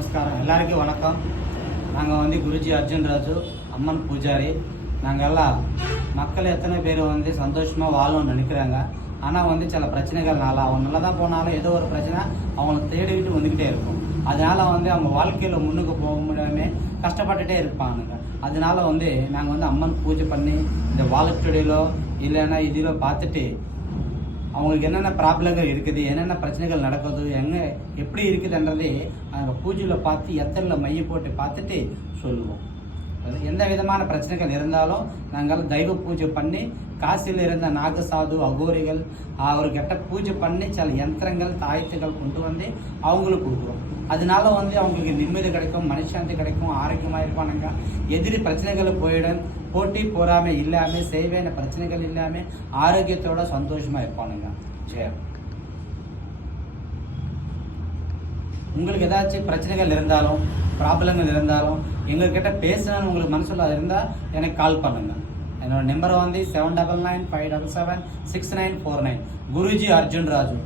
நமஸ்காரம், எல்லாருக்கும் வணக்கம். நாங்கள் குருஜி அர்ஜுன் ராஜு, அம்மன் பூஜாரி. நாங்கள் எல்லாம் மக்கள் எத்தனை பேர் சந்தோஷமாக வாழணும்னு நினைக்கிறாங்க. ஆனால் சில பிரச்சனைகள்னால அவங்க நல்லா தான் போனாலும் ஏதோ ஒரு பிரச்சனை அவங்கள தேடிக்கிட்டு வந்துக்கிட்டே இருக்கும். அதனால அவங்க வாழ்க்கையில் முன்னுக்கு போக முடியாமல் கஷ்டப்பட்டுட்டே இருப்பானுங்க. அதனால நாங்கள் அம்மன் பூஜை பண்ணி இந்த வாலெட்டுடையிலோ இல்லைன்னா இதிலோ பார்த்துட்டு அவங்களுக்கு என்னென்ன ப்ராப்ளங்கள் இருக்குது, என்னென்ன பிரச்சனைகள் நடக்குது, எப்படி இருக்குதுன்றதே நாங்கள் பூஜையில் பார்த்து எத்தனையில் மையம் போட்டு பார்த்துட்டு சொல்லுவோம். எந்த விதமான பிரச்சனைகள் இருந்தாலும் நாங்கள் தெய்வ பூஜை பண்ணி காசியில் இருந்த நாகசாது அகோரிகள் அவர்கிட்ட பூஜை பண்ணி சில யந்திரங்கள் தாயத்துகள் கொண்டு அவங்களுக்கு கொடுக்குறோம். அதனால அவங்களுக்கு நிம்மதி கிடைக்கும், மனுஷாந்தி கிடைக்கும், ஆரோக்கியமாக இருப்பானுங்க. எதிரி பிரச்சனைகள் போயிடும், போட்டி போறாம இல்லாம செய்வேன பிரச்சனைகள் இல்லாம ஆரோக்கியத்தோட சந்தோஷமா இருப்பானுங்க. சரி, உங்களுக்கு ஏதாச்சும் பிரச்சனைகள் இருந்தாலும் ப்ராப்ளங்கள் இருந்தாலும் எங்ககிட்ட பேசணும்னு உங்களுக்கு மனசுல இருந்தால் எனக்கு கால் பண்ணுங்க. என்னோட நம்பர் 7995776949. குருஜி அர்ஜுன் ராஜு.